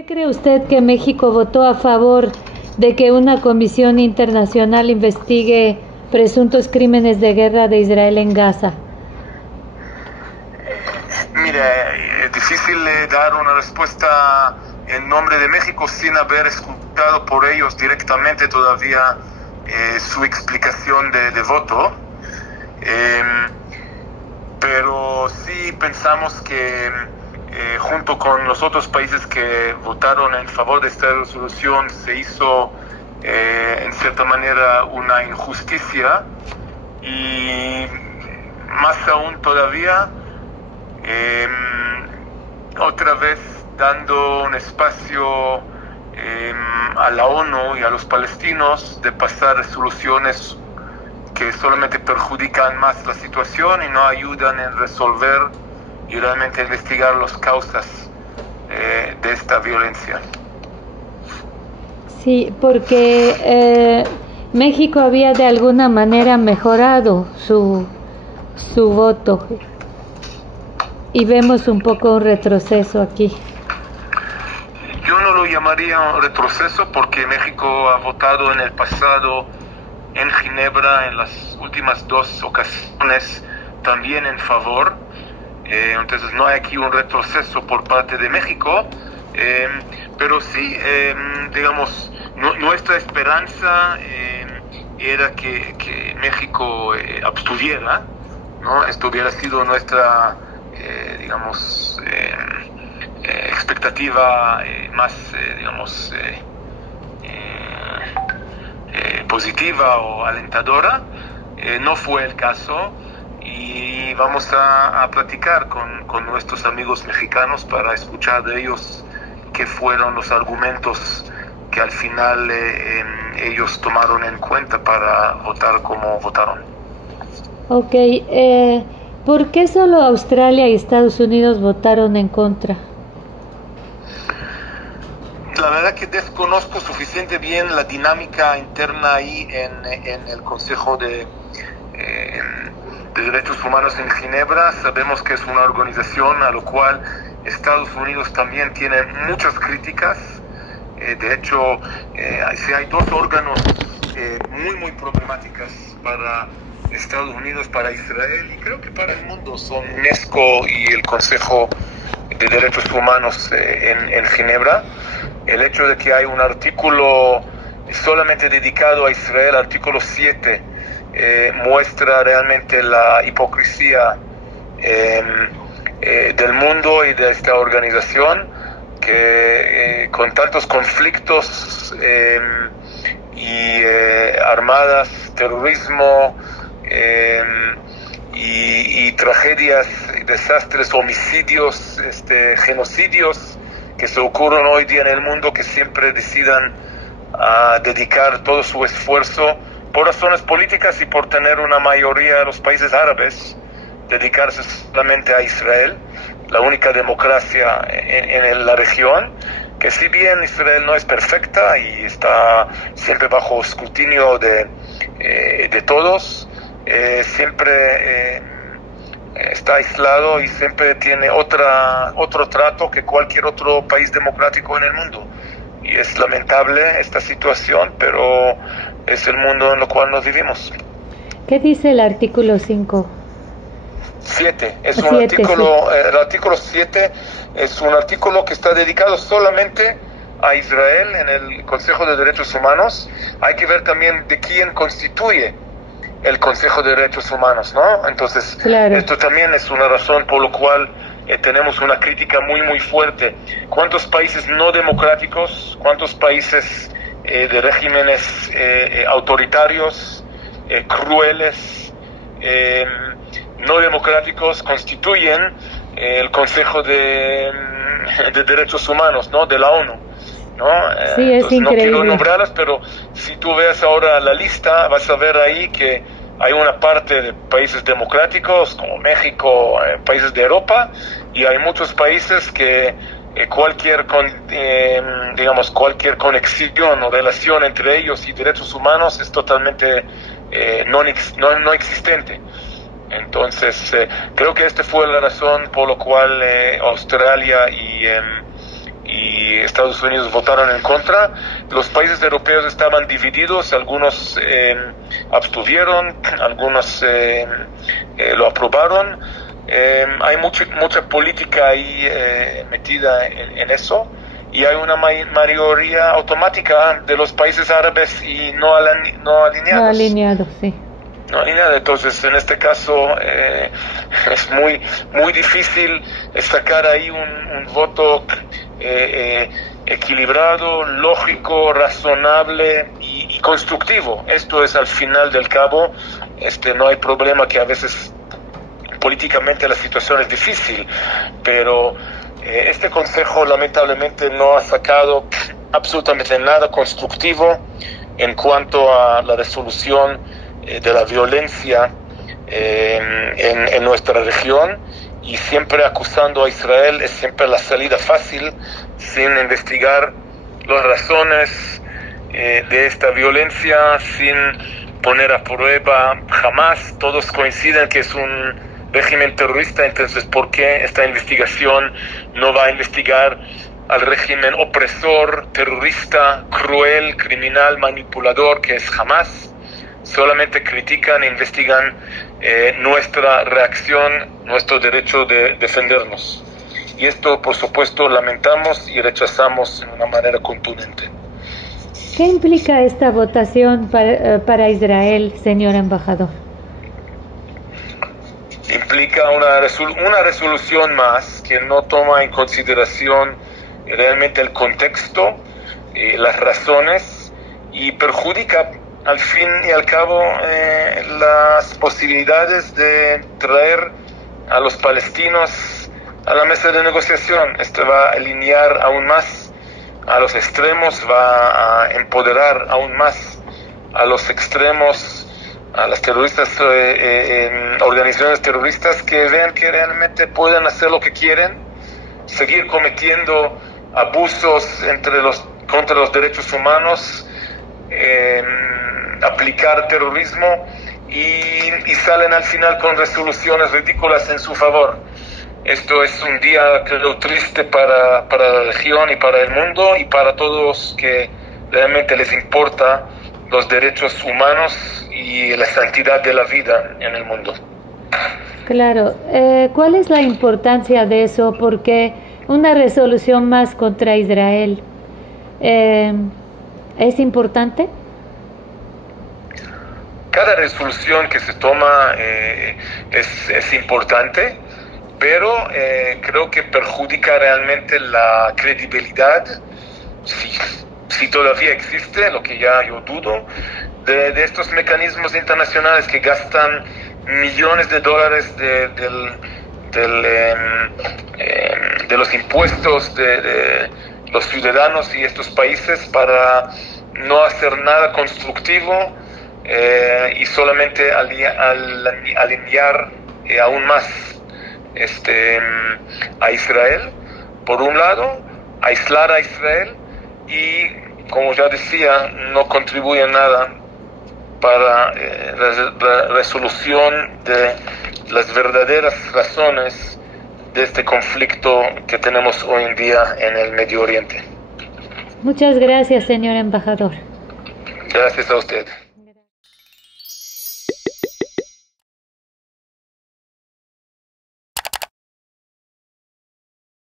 qué cree usted que México votó a favor de que una comisión internacional investigue presuntos crímenes de guerra de Israel en Gaza? Mira, es difícil dar una respuesta en nombre de México sin haber escuchado por ellos directamente todavía su explicación de voto. Pero sí pensamos que junto con los otros países que votaron en favor de esta resolución se hizo en cierta manera una injusticia, y más aún todavía otra vez dando un espacio a la ONU y a los palestinos de pasar resoluciones que solamente perjudican más la situación y no ayudan en resolver y realmente investigar las causas de esta violencia. Sí, porque México había de alguna manera mejorado su voto y vemos un poco un retroceso aquí. Yo no lo llamaría un retroceso porque México ha votado en el pasado en Ginebra en las últimas 2 ocasiones también en favor, entonces no hay aquí un retroceso por parte de México, pero sí, digamos, nuestra esperanza era que México abstuviera, ¿no? Esto hubiera sido nuestra, digamos, expectativa más, digamos, positiva o alentadora. No fue el caso, y vamos a platicar con nuestros amigos mexicanos para escuchar de ellos qué fueron los argumentos que al final ellos tomaron en cuenta para votar como votaron. Ok, ¿por qué solo Australia y Estados Unidos votaron en contra? La verdad que desconozco suficiente bien la dinámica interna ahí en el Consejo de Derechos Humanos en Ginebra. Sabemos que es una organización a la cual Estados Unidos también tiene muchas críticas. De hecho, si hay 2 órganos muy problemáticas para Estados Unidos, para Israel y creo que para el mundo, son UNESCO y el Consejo de Derechos Humanos en Ginebra. El hecho de que hay un artículo solamente dedicado a Israel, artículo 7, muestra realmente la hipocresía del mundo y de esta organización, que con tantos conflictos y armadas, terrorismo y tragedias, desastres, homicidios, genocidios que se ocurren hoy día en el mundo, que siempre decidan dedicar todo su esfuerzo por razones políticas y por tener una mayoría de los países árabes, dedicarse solamente a Israel, la única democracia en la región, que si bien Israel no es perfecta y está siempre bajo escrutinio de todos, siempre está aislado y siempre tiene otro trato que cualquier otro país democrático en el mundo. Y es lamentable esta situación, pero es el mundo en el cual nos vivimos. ¿Qué dice el artículo 5? 7. Es un artículo, sí. El artículo 7 es un artículo que está dedicado solamente a Israel en el Consejo de Derechos Humanos. Hay que ver también de quién constituye el Consejo de Derechos Humanos, ¿no? Entonces, claro, esto también es una razón por la cual tenemos una crítica muy fuerte. ¿Cuántos países no democráticos, cuántos países de regímenes autoritarios, crueles, no democráticos constituyen el Consejo de Derechos Humanos, ¿no? De la ONU, ¿no? Sí, es increíble. No quiero nombrarlas, pero si tú ves ahora la lista, vas a ver ahí que hay una parte de países democráticos como México, países de Europa, y hay muchos países que cualquier conexión o relación entre ellos y derechos humanos es totalmente no existente. Entonces, creo que esta fue la razón por la cual Australia y y Estados Unidos votaron en contra. Los países europeos estaban divididos, algunos abstuvieron, algunos lo aprobaron. Hay mucha política ahí metida en eso, y hay una mayoría automática de los países árabes y no alineados. No alineados, sí. No alineados. Entonces, en este caso, es muy difícil sacar ahí un voto equilibrado, lógico, razonable y constructivo. Esto es, al final del cabo, no hay problema, que a veces políticamente la situación es difícil, pero este Consejo lamentablemente no ha sacado absolutamente nada constructivo en cuanto a la resolución de la violencia en nuestra región, y siempre acusando a Israel es siempre la salida fácil, sin investigar las razones de esta violencia, sin poner a prueba jamás. Todos coinciden que es un régimen terrorista, entonces ¿por qué esta investigación no va a investigar al régimen opresor, terrorista, cruel, criminal, manipulador que es Hamas? Solamente critican e investigan nuestra reacción, nuestro derecho de defendernos. Y esto, por supuesto, lamentamos y rechazamos en una manera contundente. ¿Qué implica esta votación para Israel, señor embajador? Implica una resolución más que no toma en consideración realmente el contexto, las razones, y perjudica al fin y al cabo las posibilidades de traer a los palestinos a la mesa de negociación. Esto va a alinear aún más a los extremos, va a empoderar aún más a los extremos, a las terroristas, organizaciones terroristas, que vean que realmente pueden hacer lo que quieren, seguir cometiendo abusos contra los derechos humanos, aplicar terrorismo, y salen al final con resoluciones ridículas en su favor. Esto es un día, creo, triste para la región y para el mundo, y para todos que realmente les importa los derechos humanos y la santidad de la vida en el mundo. Claro. ¿Cuál es la importancia de eso? Porque una resolución más contra Israel ¿es importante? Cada resolución que se toma es importante, pero creo que perjudica realmente la credibilidad, si todavía existe, lo que ya yo dudo, de estos mecanismos internacionales que gastan millones de dólares de los impuestos de los ciudadanos y estos países para no hacer nada constructivo, y solamente alinear aún más a Israel, por un lado, aislar a Israel, y, como ya decía, no contribuye nada para la resolución de las verdaderas razones de este conflicto que tenemos hoy en día en el Medio Oriente. Muchas gracias, señor embajador. Gracias a usted.